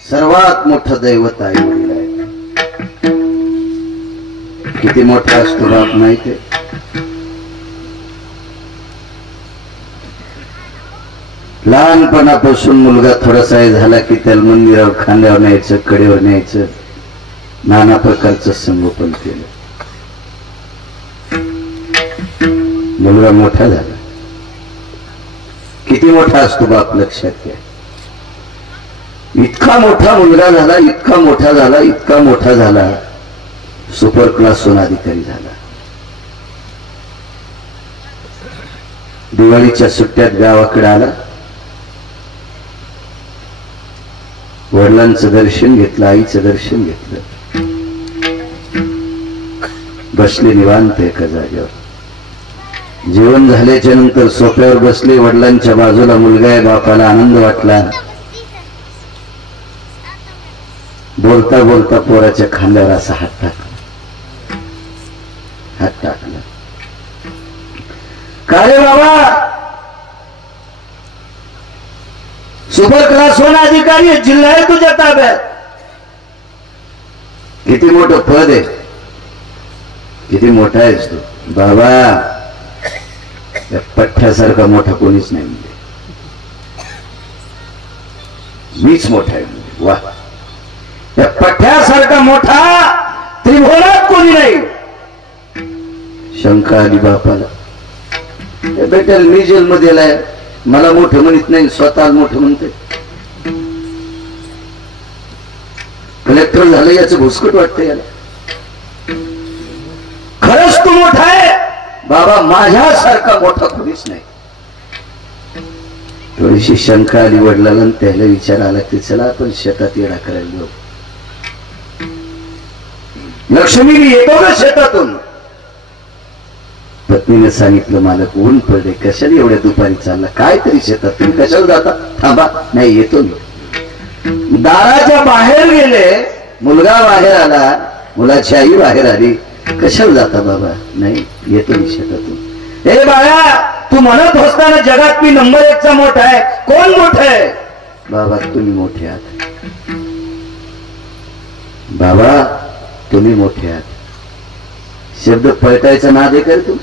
सर्वात मोठं दैवत आई वडील आहे. किती मोठा असतो बाप माहिती आहे. लहानपणापासून मुलगा थोडासा झाला की त्याला मंदिरावर खांद्यावर न्यायचं, कडेवर न्यायचं, नाना प्रकारचं संगोपन केलं. मुलगा मोठा झाला. किती मोठा असतो बाप लक्षात घ्या. इतका मोठा मुलगा झाला, इतका मोठा झाला, इतका मोठा झाला, सुपर क्लास अधिकारी झाला. दिवाळीच्या सुट्ट्यात गावाकडे आला. वडिलांचं दर्शन घेतलं, आईचं दर्शन घेतलं. बसले निवांत एका जागेवर. जेवण झाल्याच्या नंतर सोफ्यावर बसले. वडिलांच्या बाजूला मुलगा आहे. बापाला आनंद वाटला. बोलता बोलता पोराच्या खांद्यावर असा हात टाकला. काय रे बाबा, सुपर क्लास अधिकारी जिल्हा आहे तुझ्या ताब्यात. किती मोठं पद आहे, किती मोठा आहेस तू. बाबा या पठ्ठ्यासारखा मोठा कोणीच नाही म्हणजे, मीच मोठा आहे. वा, या पठ्ठ्यासारखा मोठा त्रिभुवनात कोणी नाही. शंका आली बापाला. बेटा मी जेलमध्ये गेलाय, मला मोठं म्हणत नाही, स्वतः मोठं म्हणते. कलेक्टर झालं याचं भुसकट वाटतं याला. खरंच तू मोठा आहे बाबा, माझ्यासारखा मोठा कोणीच नाही. थोडीशी शंका आली वडिलांना. त्याला विचार आला की चला आपण शेतात येडा करायला जाऊ. लक्ष्मी येतो का शेतातून. पत्नीने सांगितलं मालक ऊन पडले, कशाला एवढ्या दुपारी चालला, काय तरी शेतात तुम्ही कशाला जाता. थांबा, नाही येतो मी. दाराच्या बाहेर गेले. मुलगा बाहेर आला, मुलाची आई बाहेर आली. कशाला जाता बाबा. नाही येतो मी शेतातून. हे बाळा, तू म्हणत असताना जगात मी नंबर 1 चा मोठा आहे. कोण मोठा आहे. बाबा तुम्ही मोठे आहात. बाबा तुम्ही मोठे आहात. शब्द पलटायचा नाद आहे कर तू.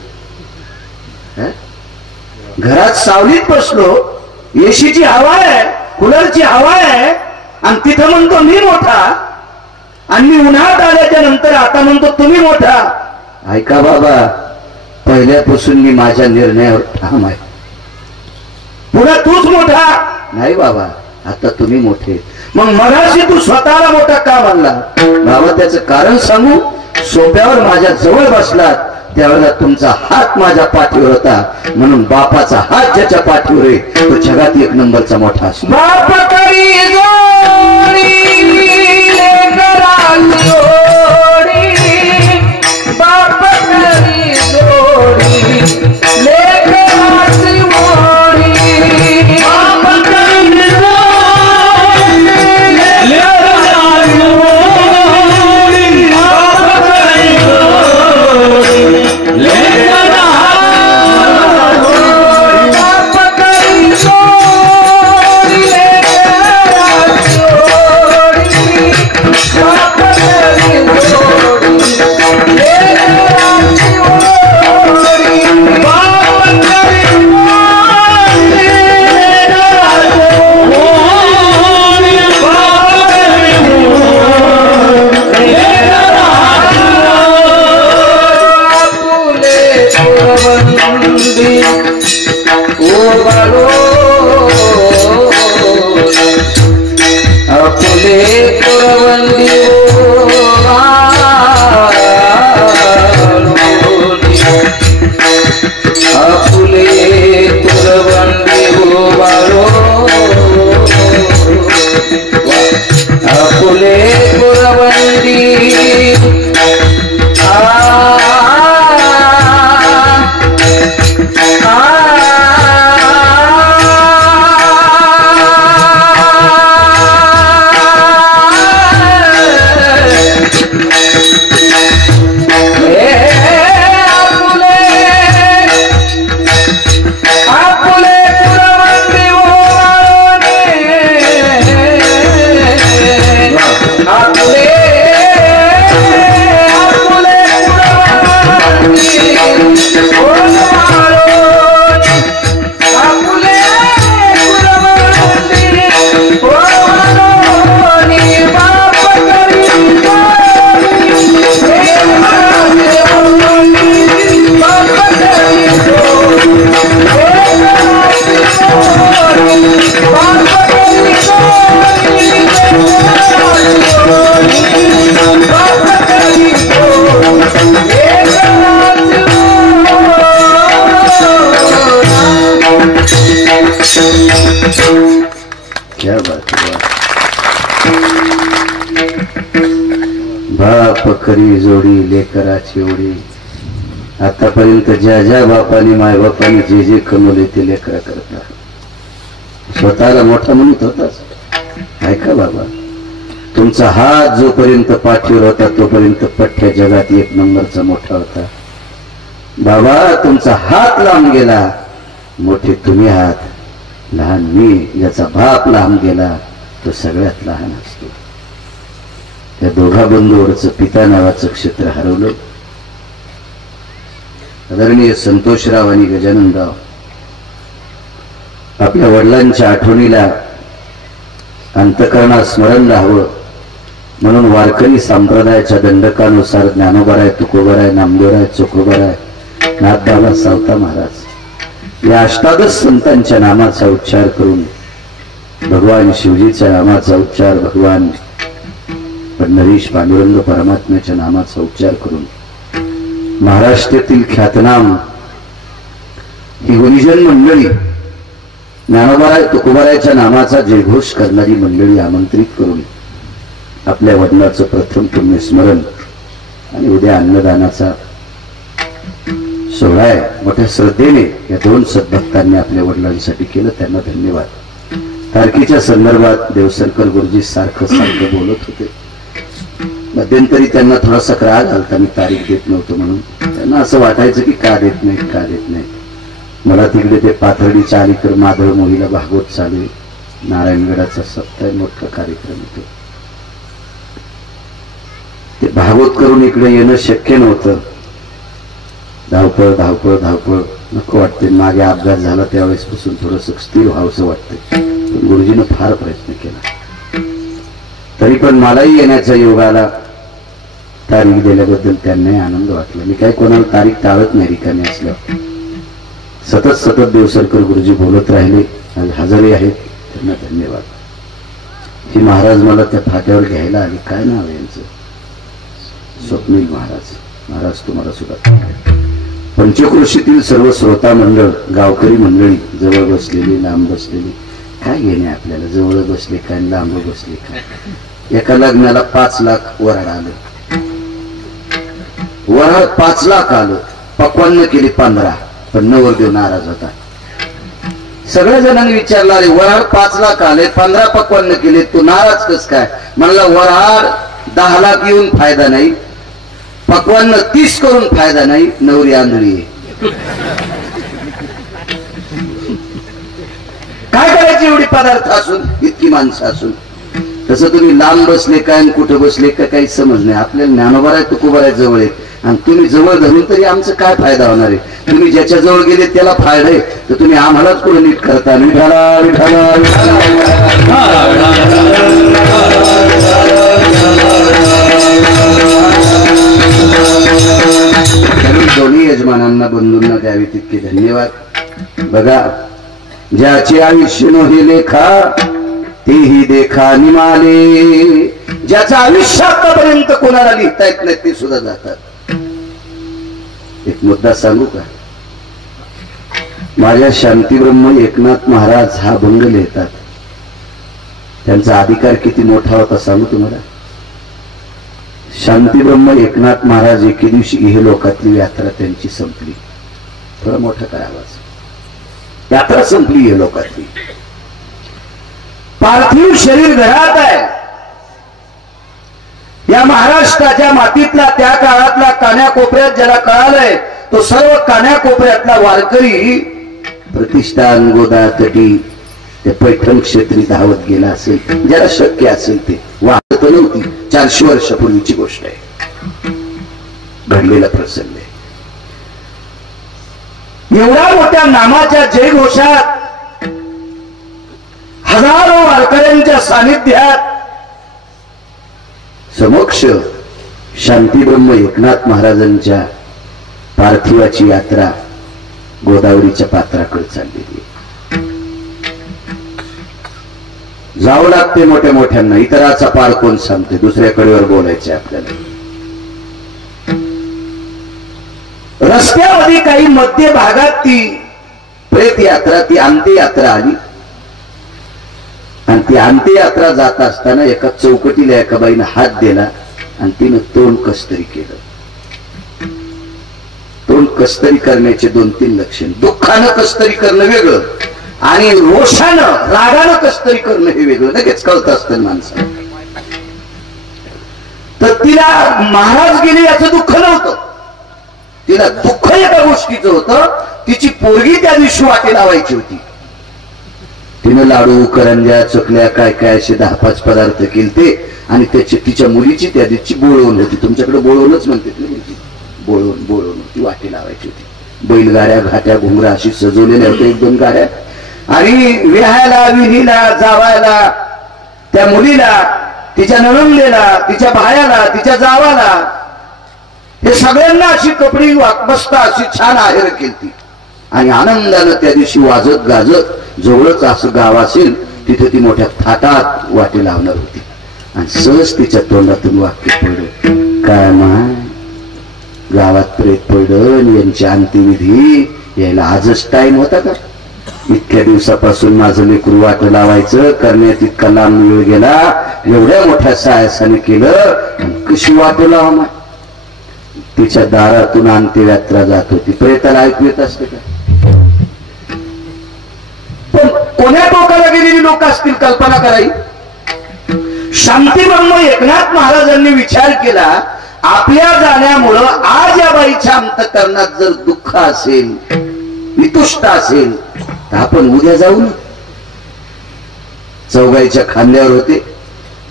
घरात सावलीत बसलो, एसीची हवा आहे, कूलरची हवा आहे, आणि तिथं म्हणतो मी मोठा. आणि मी उन्हात आल्याच्या नंतर आता म्हणतो तुम्ही मोठा. ऐका बाबा, पहिल्यापासून मी माझ्या निर्णयावर ठाम आहे. पुढे तूच मोठा. नाही बाबा, आता तुम्ही मोठे. मग मगाशी तू स्वतःला मोठा का मानला. बाबा त्याचं कारण सांगू. सोप्यावर माझ्या जवळ बसलात त्यावेळेला तुमचा हात माझ्या पाठीवर होता, म्हणून बापाचा हात ज्याच्या पाठीवर आहे तो जगात 1 नंबरचा मोठा असतो. बाप करी बाप करी बाप करी जोडी लेकराची ओढी. आतापर्यंत ज्या ज्या बापाने मायबापाने जे जे कमवले ते लेकरा करता. स्वतःला मोठा म्हणत होताच. ऐका बाबा, तुमचा हात जोपर्यंत पाठीवर होता तोपर्यंत पठ्ठ्या जगात एक नंबरचा मोठा होता. बाबा तुमचा हात लांब गेला, मोठे तुम्ही आहात, लहान मी. ज्याचा बाप लांब गेला तो सगळ्यात लहान असतो. त्या दोघा बंधूवरचं पिता नावाचं क्षेत्र हरवलं. आदरणीय संतोषराव आणि गजाननराव आपल्या वडिलांच्या आठवणीला अंतःकरणात स्मरण राहावं म्हणून वारकरी संप्रदायाच्या दंडकानुसार ज्ञानोबाराय, तुकोबाराय, नामदेवराय, चोखोबाराय, नाथबाबा, सावता महाराज या अष्टादश संतांच्या नामाचा उच्चार करून, भगवान शिवजीच्या नामाचा उच्चार, भगवान पंढरीश पांडुरंग परमात्म्याच्या नामाचा उच्चार करून महाराष्ट्रातील ख्यातनाम ही गुरुजन मंडळी, ज्ञानोबाराय, तुकोबारायच्या नामाचा जयघोष करणारी मंडळी आमंत्रित करून आपल्या वडिलांचं प्रथम पुण्यस्मरण आणि उद्या अन्नदानाचा सोहळा आहे. मोठ्या श्रद्धेने या दोन सद्भक्तांनी आपल्या वडिलांसाठी केलं, त्यांना धन्यवाद. तारखेच्या संदर्भात देवसरकर गुरुजी सारखं बोलत होते. मध्यंतरी त्यांना थोडासा राग आलता, मी तारीख देत नव्हतो म्हणून. त्यांना असं वाटायचं की का देत नाही. मला तिकडे ते पाथर्डीच्या अलीकडे माधव मोहीला भागवत चालू आहे, नारायणगडाचा सप्ताह मोठा कार्यक्रम होतो. ते भागवत करून इकडे येणं शक्य नव्हतं. धावपळ नको वाटते. मागे अपघात झाला त्यावेळेसपासून थोडंसं स्थिर व्हावंसं वाटतंय. पण गुरुजीनं फार प्रयत्न केला. तरी पण मलाही येण्याच्या योगाला तारीख दिल्याबद्दल त्यांनाही आनंद वाटला. मी काही कोणाला तारीख टाळत नाही रिकामी असल्यावर. सतत देवसरकर गुरुजी बोलत राहिले, आज हजरी आहेत, त्यांना धन्यवाद. ही महाराज मला त्या फाट्यावर घ्यायला आली. काय नाव आहे यांचं? स्वप्नील महाराज तुम्हाला सुद्धा. पंचक्रोशीतील सर्व श्रोता मंडळ, गावकरी मंडळी, जवळ बसलेली, लांब बसलेली, काय घेणे आपल्याला, जवळ बसले काय लांब बसले काय. एका लग्नाला 5 लाख वराड आलं. वराड 5 लाख आलं. पक्वान्न केली 15, पण नवरदेव नाराज होता. सगळ्या जणांनी विचारलं, अरे वराड 5 लाख आले, 15 पक्वान्न केले, तू नाराज कस काय? म्हणला वराड 10 लाख येऊन फायदा नाही, पक्वान्न 30 करून फायदा नाही, नवरी आंधळी आहे. काय करायची एवढी पदार्थ असून, इतकी माणसं असून. तसं तुम्ही लांब बसले काय आणि कुठं बसले का काही समज नाही. आपल्याला ज्ञानोबाराय, तुकोबाराय जवळ आहे आणि तुम्ही जवळ धरून तरी आमचं काय फायदा होणार आहे? तुम्ही ज्याच्या जवळ गेले त्याला फायदा आहे, तर तुम्ही आम्हालाच कुठं नीट करता. दोन्ही यजमानांना, बंधूंना द्यावे तितके धन्यवाद. बघा, ज्याचे आयुष्य नोहे लेखा तेही देखा निमाले. ज्याचं आयुष्य आतापर्यंत कोणाला लिहिता येत नाही ते सुद्धा जातात. एक मुद्दा सांगू का? माझ्या शांतीब्रह्म एकनाथ महाराज हा भंग लिहितात. त्यांचा अधिकार किती मोठा होता सांगू तुम्हाला. शांतीब्रह्म एकनाथ महाराज एके दिवशी इहलोकातली यात्रा त्यांची संपली. थोडा मोठा काय आवाज. यात्रा संपली इहलोकातली. पार्थिव शरीर घरात आहे. या महाराष्ट्राच्या मातीतला, त्या काळातला, कान्याकोपऱ्यात ज्याला कळालंय तो सर्व कान्याकोपऱ्यातला वारकरी प्रतिष्ठान, गोदा तटी, ते पैठण क्षेत्री धावत गेला असेल. ज्याला शक्य असेल ते. वाहत नव्हती. 400 वर्षापूर्वीची गोष्ट आहे, घडलेला प्रसंग आहे. एवढ्या मोठ्या नामाच्या जयघोषात हजारो वारकऱ्यांच्या सानिध्यात समक्ष शांतीब्रह्म एकनाथ महाराजांच्या पार्थिवाची यात्रा गोदावरीच्या पात्राकडे चाललेली. जावं लागते मोठ्या मोठ्यांना. इतराचा पार कोण सांगते? दुसऱ्या कडेवर बोलायचे आपल्याला. रस्त्यामध्ये काही मध्य भागात ती प्रेत यात्रा, ती अंत्ययात्रा आली. आणि ती अंत्ययात्रा जात असताना एका चौकटीला एका बाईनं हात दिला आणि तिनं तोंड कस्तरी केलं. तोंड कस्तरी करण्याचे 2-3 लक्षण. दुःखानं कस्तरी करणं वेगळं आणि रोषानं रागानं कस्तरी करणं हे वेगळं. लगेच कळत असतं माणसाला. तर तिला महाराज गेले याचं दुःख नव्हतं. तिला दुःख एका गोष्टीचं होतं, तिची पोरगी त्या दिवशी वाटे लावायची होती. तिनं लाडू, करंज्या, चकल्या काय काय असे 10-5 पदार्थ केलते आणि त्याची तिच्या मुलीची त्या दिवशी बोळवण होती. तुमच्याकडे बोळवणच म्हणते ना, बोळवण ती वाटी लावायची होती. बैलगाड्या, घाट्या, घुंगरा अशी सजवलेल्या होत्या 1-2 गाड्या आणि विहायला, विहीला, जावायला, त्या मुलीला, तिच्या नणंदेला, तिच्या भायाला, तिच्या जावाला, हे सगळ्यांना अशी कपडी मस्त अशी छान आहेर केली आणि आनंदानं त्या दिवशी वाजत गाजत जवळच असं गाव असेल तिथे ती मोठ्या थाटात वाटी लावणार होती. आणि सहज तिच्या तोंडातून वाक्य पडलं, काय माय गावात प्रेत पडलं, यांची अंत्यविधी यायला आजच टाइम होता का? इतक्या दिवसापासून माझं लेकरू वाट लावायचं करण्यात इतका लांब वेळ गेला, एवढ्या मोठ्या साहसाने केलं, कशी वाट लावा माय? तिच्या दारातून अंत्ययात्रा जात होती. प्रेताला ऐकू येत असते का? पण कोण्या टोकाला गेलेली लोक असतील कल्पना कराई. शांतीब्रह्म एकनाथ महाराजांनी विचार केला, आपल्या जाण्यामुळं आज या बाईच्या अंतःकरणात जर दुःख असेल, वितुष्ट असेल, तर आपण उद्या जाऊ ना. चौघाईच्या खांद्यावर होते,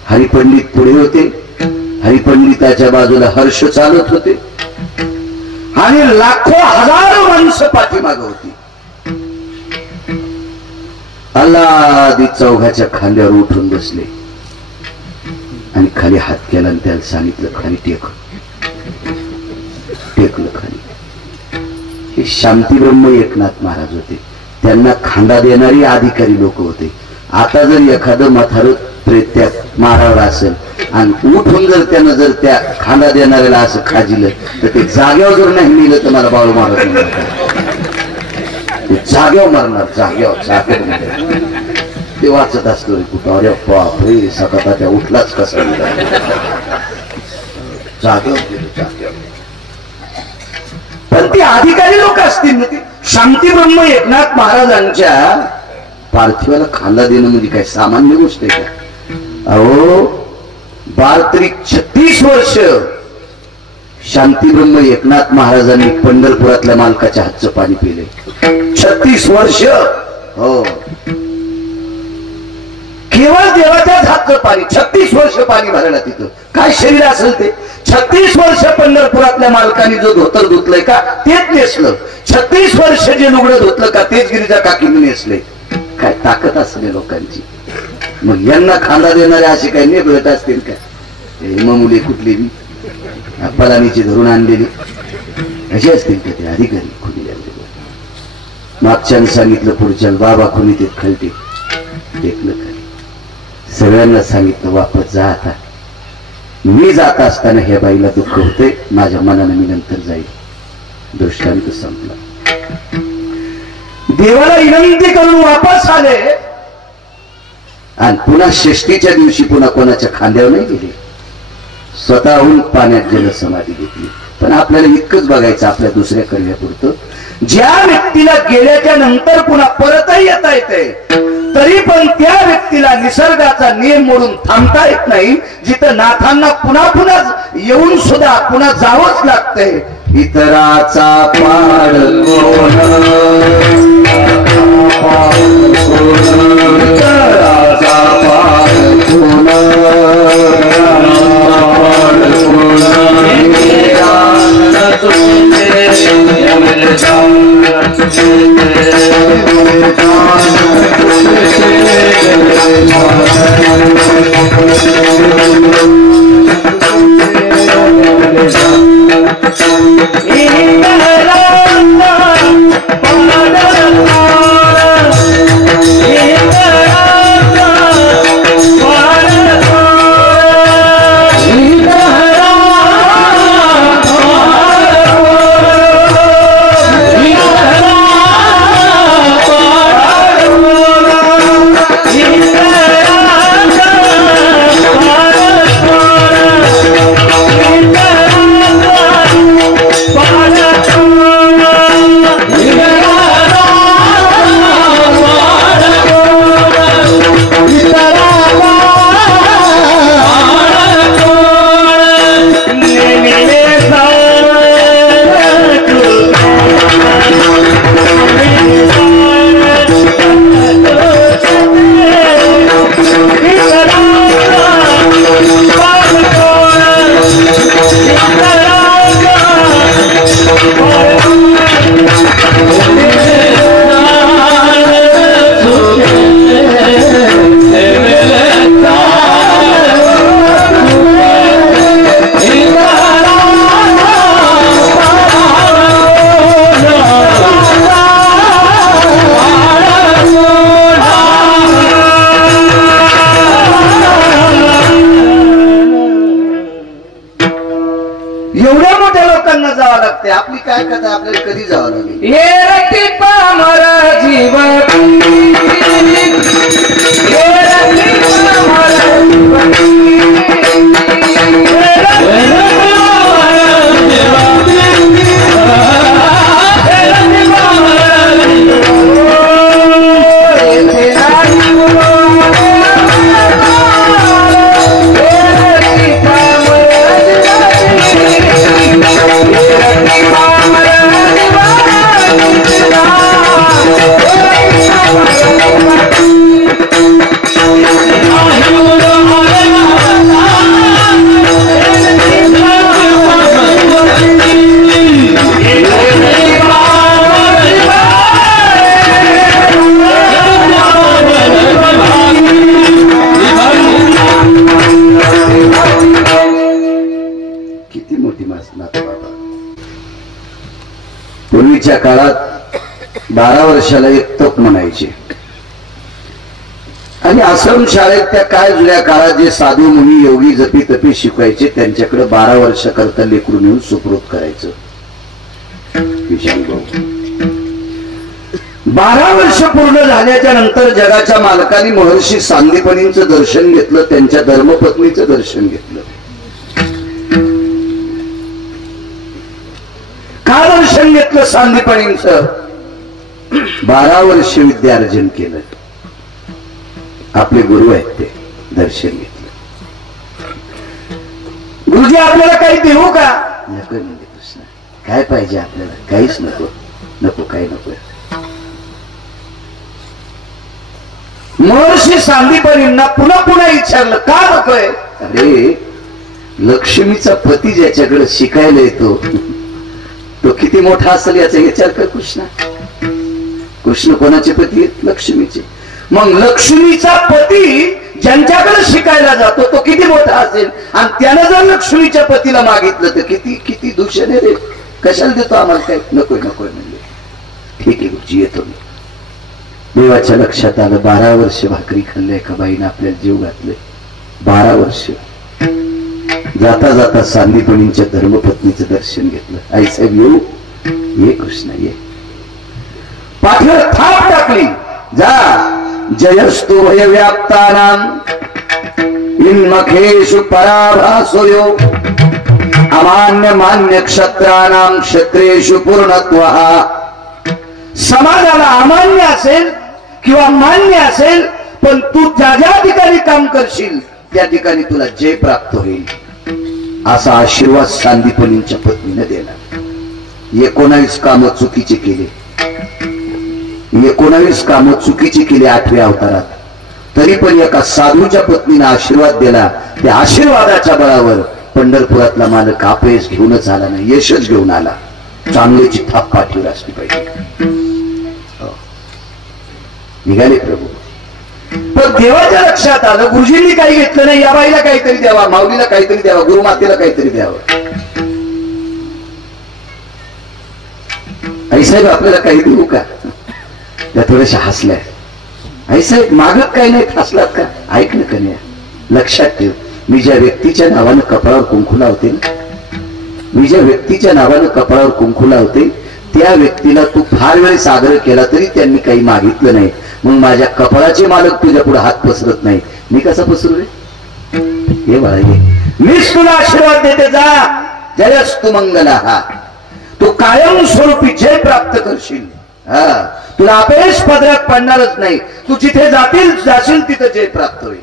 हरिपंडित पुढे होते, हरिपंडिताच्या बाजूला हर्ष चालत होते आणि लाखो हजारो माणसं पाठीमाग होती. अल्लादी चौघाच्या खांद्यावर उठून बसले आणि खाली हात केला आणि त्याला सांगितलं, खाली टेकलं खाली. हे शांतीब्रह्म एकनाथ महाराज होते. त्यांना खांदा देणारी अधिकारी लोक होते. आता जर एखादं म्हातारं प्रेत त्या मारावर असेल आणि उठून जर त्यानं जर त्या खांदा देणाऱ्याला असं खाजिलं तर ते जाग्यावर जर नाही नेलं तर मला बाळू मारत नाही, ते जाग्यावर मारणार. जाग्यावर ते वाचत असतो रे कुठं, अरे बापरे सकाळ त्या उठलाच कसा जाग्यावर गेलो. पण ती अधिकारी लोक असतील ना, ती शांतीब्रह्म एकनाथ महाराजांच्या पार्थिवाला खांदा देणं म्हणजे काय सामान्य गोष्ट आहे का? अहो 36 वर्ष शांतीब्रह्म एकनाथ महाराजांनी पंढरपुरातल्या मालकाच्या हातचं पाणी पिले. 36 वर्ष. हो, केवळ देवाच्याच हातचं पाणी. 36 वर्ष पाणी भरायला तिथं काय शरीर असेल ते. 36 वर्ष पंढरपुरातल्या मालकाने जो धोतर धुतलंय का तेच नेसलं. 36 वर्ष जे लुगडं धुतलं का तेच गिरीच्या काकीने नेसले. काय ताकद असते लोकांची. मग यांना खांदा देणारे असे काही नेबळत असतील का? मुले कुठली पलानीची धरून आणलेली अशी असतील का ते अधिकारी खुली आणलेले? मागच्यानं सांगितलं पुढच्याला, बाबा खुली ते खलते टेकलं खाली. सगळ्यांना सांगितलं वापस जा आता. मी जात असताना ह्या बाईला दुःख होते, माझ्या मनानं मी नंतर जाईल. दृष्टांत संपला. देवाला विनंती करून वापस आले आणि पुन्हा षष्टीच्या दिवशी पुन्हा कोणाच्या खांद्यावर नाही गेले, स्वतःहून पाण्यात जलसमाधी घेतली. पण आपल्याला इतकंच बघायचं आपल्या दुसऱ्या कर्यापुरतं, ज्या व्यक्तीला गेल्याच्या नंतर पुन्हा परतही येता येते तरी पण त्या व्यक्तीला निसर्गाचा नियम मोडून थांबता येत नाही. जिथं नाथांना पुन्हा पुन्हा येऊन सुद्धा पुन्हा जावंच लागतंय. इतराचा पाड कोण, इतराचा पाड कोण, एवढ्या मोठ्या लोकांना जावं लागते. आपली काय कथा आपल्याला कधी जावं लागेल. पूर्वीच्या काळात 12 वर्षाला एक तप म्हणायचे आणि आश्रम शाळेत त्या काय जुन्या काळात जे साधू मुनी योगी जपी तपी शिकवायचे त्यांच्याकडे 12 वर्ष करता लेकरू नेऊन सुपूर्द करायचं. 12 वर्ष पूर्ण झाल्याच्या नंतर जगाच्या मालकाने महर्षी सांदीपनींचं दर्शन घेतलं, त्यांच्या धर्मपत्नीचं दर्शन घेतलं. का दर्शन घेतलं सांदीपनींचं? 12 वर्ष विद्यार्जन केलं. आपले गुरु आहेत ते दर्शन घेतलं. गुरुजी आपल्याला काही देऊ का? नको म्हणजे कृष्ण, काय पाहिजे आपल्याला? काहीच नको. नको काही नको. महर्षी सांदीपनींना पुन्हा पुन्हा विचारलं का नकोय? अरे लक्ष्मीचा पती ज्याच्याकडे शिकायला येतो तो किती मोठा असेल याचा विचार कर कृष्ण. कृष्ण कोणाचे पती आहेत? लक्ष्मीचे. मग लक्ष्मीचा पती ज्यांच्याकडे शिकायला जातो तो किती मोठा असेल आणि त्यानं जर लक्ष्मीच्या पतीला मागितलं तर किती किती दूषण आहे रे. कशाला देतो आम्हाला? काय नकोय नकोय म्हणजे. ठीक आहे गुरुजी येतो मी. देवाच्या लक्षात आलं 12 वर्ष भाकरी खाल्ले एका बाईनं आपल्याला जीव घातले. 12 वर्ष जाता जाता सांदीपनींच्या धर्मपत्नीचं दर्शन घेतलं. आई साहेब येऊ? ये कृष्ण ये. पाठीवर थाप टाकली. जा जयस्तु भय व्याप्तानां इन्मखेषु पराभासोयो अमान्य मान्य क्षत्राणां क्षत्रेषु पूर्णत्वः. समाजाला अमान्य असेल किंवा मान्य असेल पण तू ज्या ज्या ठिकाणी काम करशील त्या ठिकाणी तुला जय प्राप्त होईल असा आशीर्वाद सांदीपनींच्या पत्नीने दिला. 19 कामं चुकीचे केले. 19 कामं चुकीची केली 8व्या अवतारात. तरी पण एका साधूच्या पत्नीने आशीर्वाद दिला. त्या आशीर्वादाच्या बळावर पंढरपुरातला मालक अपयश घेऊनच आला नाही, यशच घेऊन आला. चांगल्याची थाप पाठीवर असली पाहिजे. निघाले प्रभू. पण देवाच्या लक्षात आलं गुरुजींनी काही घेतलं नाही. या बाईला काहीतरी द्यावा, माऊलीला काहीतरी द्यावा, गुरुमातेला काहीतरी द्यावं. आईसाहेब आपल्याला काही देऊ का? त्या थोड्याशा हसल्या. आईसाहेब मागत काही नाही, हसलात का? ऐक ना कन्या, लक्षात ठेव, मी ज्या व्यक्तीच्या नावानं कपाळावर कुंकू लावते ना, मी ज्या व्यक्तीच्या नावानं कपाळावर कुंकू लावते त्या व्यक्तीला तू फार वेळेस आग्रह केला तरी त्यांनी काही मागितलं नाही. मग माझ्या कपाळाचे मालक तुझ्या पुढे हात पसरत नाही, मी कसा पसरू रे? हे बाळा ये, मीच तुला आशीर्वाद देते. जा जयस्तु मंगला. तू कायम स्वरूपी जय प्राप्त करशील. तुला अपयश पदरात पडणारच नाही. तू जिथे जाशील तिथे जय प्राप्त होईल.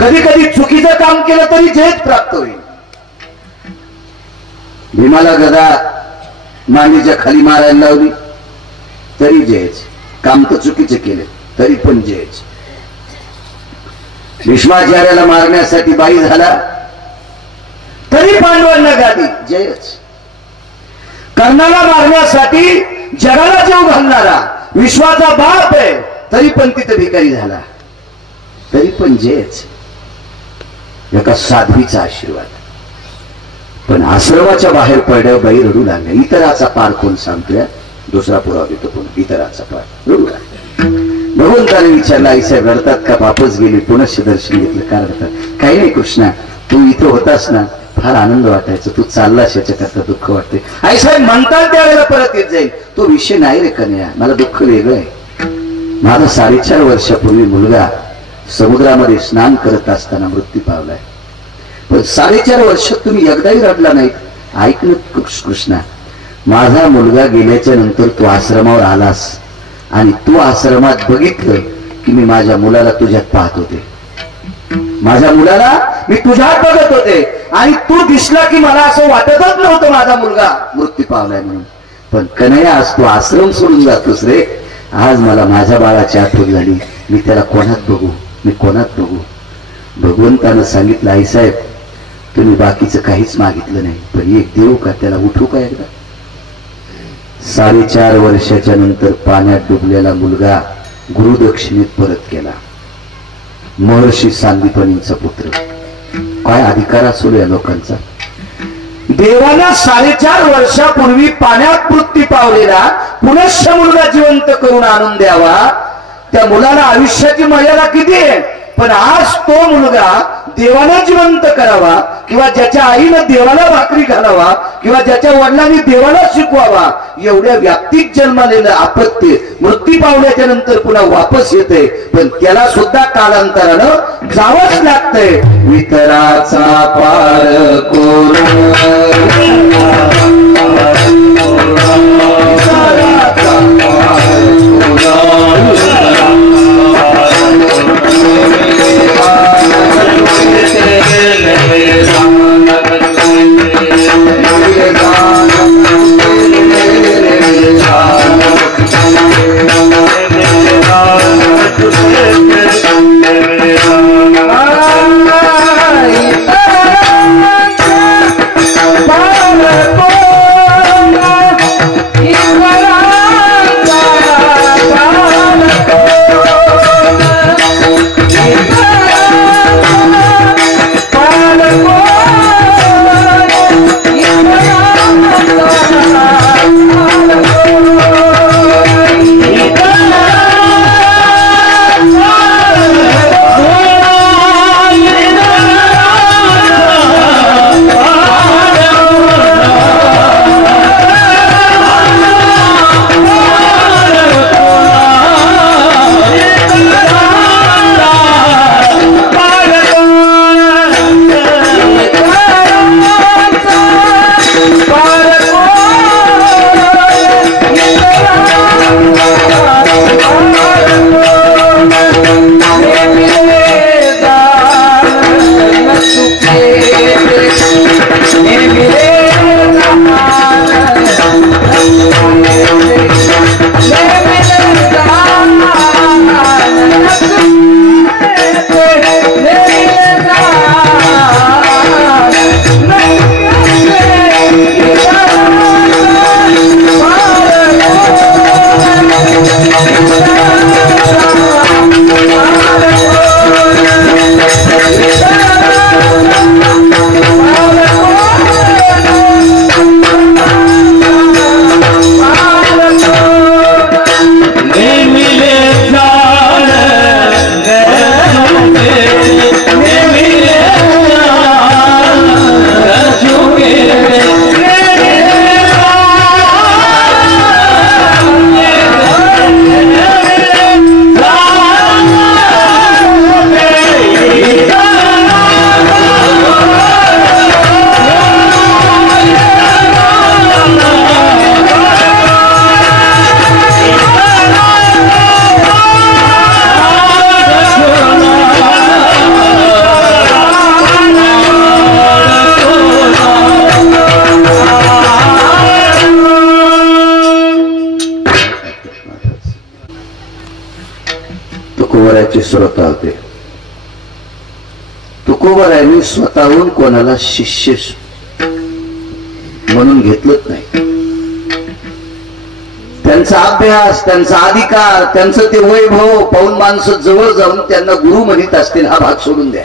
कधी कधी चुकीचं काम केलं तरी जयच प्राप्त होईल. भीमाला गदा मांडीच्या खाली मारायला लावली तरी जयच. काम तर चुकीचे केले तरी पण जयच. भीष्माचार्याला मारण्यासाठी बाई झाला तरी पांडवांना गादी, जयच. कर्णाला मारण्यासाठी जगाला जीव घालणारा विश्वाचा बाप आहे तरी पण तिथे भिकारी झाला तरी पण जयच. एका साध्वीचा आशीर्वाद. पण आश्रमाच्या बाहेर पडल्यावर बाई रडू लागल्या. इतराचा पार कोण सांगतोय? दुसरा पुरावा देतो. पुन्हा इतराचा पार रडू लागला. भगवंताने विचारलं आई साहेब रडतात का? वापस गेले, पुनश्च दर्शन घेतलं का रडतात? काही नाही कृष्णा, तू इथं होतास ना फार आनंद वाटायचा. तू चाललास याच्याकरता दुःख वाटते. आई साहेब म्हणतात त्यावेळेला परत येत जाईल. तो विषय नाही रे कन्या, मला दुःख वेगळं आहे. माझा 4.5 वर्षापूर्वी मुलगा समुद्रामध्ये स्नान करत असताना मृत्यू पावलाय. पण 4.5 वर्षात तुम्ही एकदाही रडला नाही. ऐक ना कृष्णा, माझा मुलगा गेल्याच्या नंतर तू आश्रमावर आलास आणि तू आश्रमात बघितलं की मी माझ्या मुलाला तुझ्यात पाहत होते. माझ्या मुलाला मी तुझ्यात बघत होते आणि तू दिसला की मला असं वाटतच नव्हतं माझा मुलगा मृत्यू पावलाय म्हणून. पण कन्हैया, आज तू आश्रम सोडून जातोस रे. आज मला माझ्या बाळाची आठवण झाली. मी त्याला कोणात बघू, मी कोणात बघू. भगवंतानं सांगितलं, आई साहेब तुम्ही बाकीचं काहीच मागितलं नाही, पण एक देऊ का, त्याला उठू का एकदा. 4.5 वर्षाच्या नंतर पाण्यात डुबलेला मुलगा गुरुदक्षिणेत परत केला. महर्षी सांदीपनींचा पुत्र. काय अधिकार असो या लोकांचा. देवानं 4.5 वर्षापूर्वी पाण्यात मृत्यू पावलेला पुनश्च मुलगा जिवंत करून आणून द्यावा. त्या मुलाला आयुष्याची मर्यादा किती आहे, पण आज तो मुलगा देवानं जिवंत करावा किंवा ज्याच्या आईनं देवाला भाकरी घालावा किंवा ज्याच्या वडिलांनी देवाला शिकवावा, एवढ्या व्याप्तिक जन्मालेलं अपत्य मृत्यू पावल्याच्या नंतर पुन्हा वापस येते. पण त्याला सुद्धा कालांतरानं जावंच लागतंय. वितराचा पार कोण तुकोबराचे श्रोता होते. तुकोबरायांनी स्वतःहून कोणाला शिष्य म्हणून घेतलंच नाही. त्यांचा अभ्यास, त्यांचा अधिकार, त्यांचं ते वैभव पाहून माणसं जवळ जाऊन त्यांना गुरु म्हणत असतील, हा भाग सोडून द्या.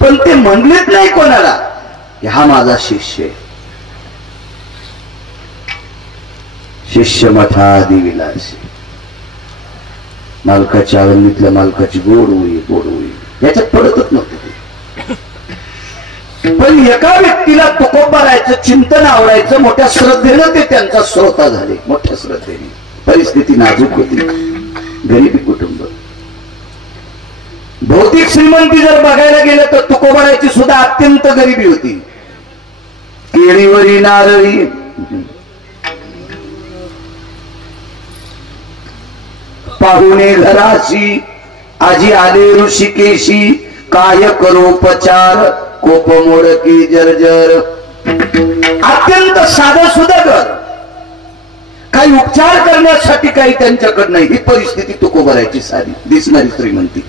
पण ते म्हणलेच नाही कोणाला की हा माझा शिष्य. शिष्य मठादी विलासी, मालकाच्या आवडीतल्या मालकाची गोड होई, गोड होई, याच्यात पडतच नव्हते. पण पण एका व्यक्तीला तुकोबारायचं चिंतन आवडायचं, मोठ्या श्रद्धेनं ते त्यांचा श्रोता झाले, मोठ्या श्रद्धेने. परिस्थिती नाजूक होती, गरीबी कुटुंब. भौतिक श्रीमंती जर बघायला गेलं तर तुकोबारायची सुद्धा अत्यंत गरिबी होती. केळीवरी नारळी, पाहुणे घराशी, आजी आले ऋषिकेशी, काय करोपचार, कोप मोडकी जर्जर. अत्यंत साधं सुद्धा घर, काही उपचार करण्यासाठी काही त्यांच्याकडे नाही. ही परिस्थिती तुकोबारायची साधी दिसणारी श्रीमंती.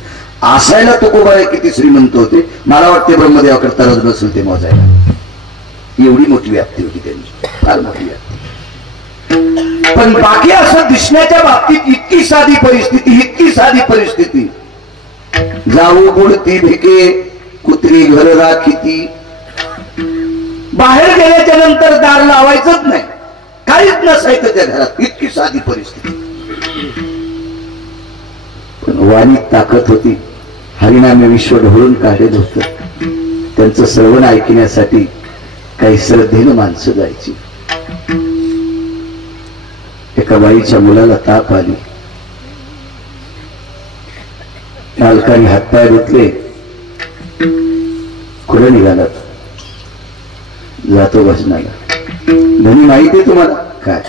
असायला तुकोबाराय किती श्रीमंत होते मला वाटते ब्रह्मदेवाकडे तरच नसेल ते मोजायला. एवढी मोठी व्याप्ती होती त्यांची, फार मोठी व्याप्ती. पण बाकी असं दिसण्याच्या बाबतीत इतकी साधी परिस्थिती, इतकी साधी परिस्थिती. जाऊ बुडती भिके, कुत्री घर राखीती. बाहेर गेल्याच्या नंतर दार लावायचंच नाही, काहीच नसायचं त्या घरात, इतकी साधी परिस्थिती. पण वाणीत ताकद होती. हरिनामे विश्व ढवळून काढत होत. त्यांचं श्रवण ऐकण्यासाठी काही श्रद्धेनं माणसं जायची. एका बाईच्या मुलाला ताप आली. मालकाने हातपाय धुतले. कुठे निघालात? जातो भजनाला. धनी माहिती आहे तुम्हाला काय?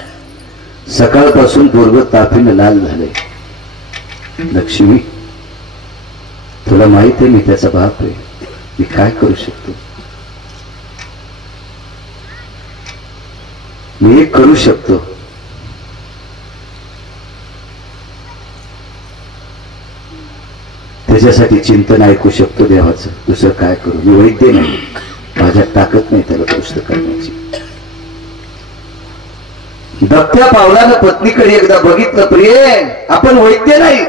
सकाळपासून पोरग तापीनं लाल झाले. लक्ष्मी, तुला माहित आहे मी त्याचा बाप आहे, मी काय करू शकतो? मी एक करू शकतो. त्याच्यासाठी चिंतन ऐकू शकतो देवाचं, दुसरं काय करू? मी वैद्य नाही, माझ्यात ताकद नाही त्याला दुरुस्त करण्याची. दबत्या पावलानं पत्नीकडे एकदा बघितलं, प्रिय आपण वैद्य नाही,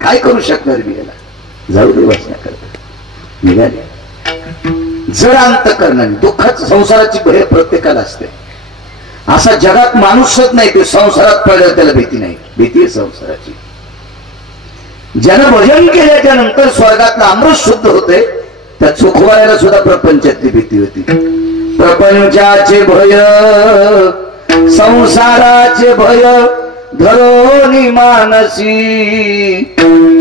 काय करू शकणार मी याला? जाऊ दे वाचण्याकरता. निघाले. जड अंतकरणाने दुःखाच संसाराची भय प्रत्येकाला असते. असा जगात माणूसच नाही ते संसारात पडल्यावर त्याला भीती नाही. भीती आहे संसाराची. ज्यानं भजन केल्याच्या नंतर स्वर्गातलं अमृत शुद्ध होते, त्या चोखवायला सुद्धा प्रपंचातली भीती होती. प्रपंचाचे भय, संसाराचे भय, धरोनी मानसी,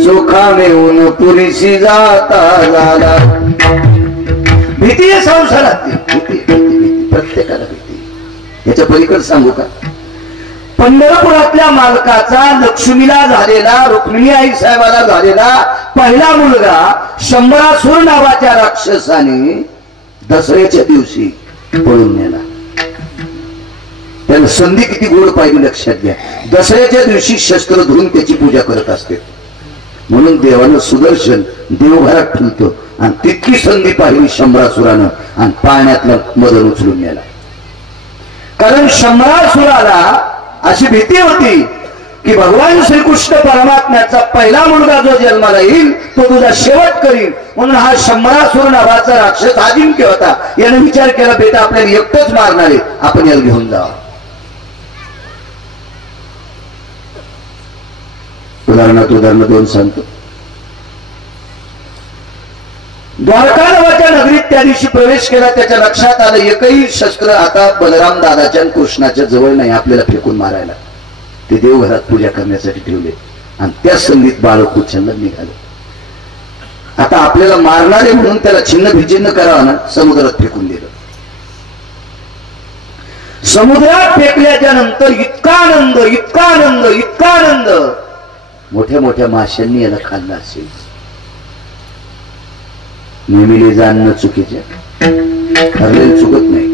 चोखा मिळून पुरीशी जाता झाला. भीती आहे संसारातली, भीती भीती भीती प्रत्येकाला भीती. याच्या पलीकडे सांगू का? पंढरपुरातल्या मालकाचा लक्ष्मीला झालेला, रुक्मिणी आई साहेबाला झालेला पहिला मुलगा शंभरासूर नावाच्या राक्षसाने दसऱ्याच्या दिवशी पळून नेला. त्याला संधी किती गोड पाहिजे लक्षात घ्या. दसऱ्याच्या दिवशी शस्त्र धरून त्याची पूजा करत असते, म्हणून देवानं सुदर्शन देवघरात ठेवतो. आणि तितकी संधी पाहिली शंभरासुरानं आणि पाण्यातलं मदन उचलून नेला. कारण शंभरासुराला अशी भीती होती की भगवान श्रीकृष्ण परमात्म्याचा पहिला मुलगा जो जन्माला येईल तो तुझा शेवट करील. म्हणून हा शंभरासुर नावाचा राक्षस अजिंक्य होता. याने विचार केला, बेटा आपल्याला एकटंच मारणारे, आपण याला घेऊन जावं. उदाहरण दोन सांगतो. द्वारका नावाच्या नगरीत त्या दिवशी प्रवेश केला. त्याच्या लक्षात आलं एकही शस्त्र आता बलराम दादाच्या कृष्णाच्या जवळ नाही आपल्याला फेकून मारायला. ते देवघरात पूजा करण्यासाठी ठेवले आणि त्या संगीत बाळक उच्छन्न निघाले. आता आपल्याला मारणारे म्हणून त्याला छिन्न भिचिन्न करावं ना, समुद्रात फेकून दिलं. समुद्रात फेकल्याच्या नंतर इतका आनंद, इतका आनंद, इतका आनंद, मोठ्या मोठ्या माशांनी याला खाल्ला असेल. नेहमी जाणणं चुकीच्या, ठरलेलं चुकत नाही,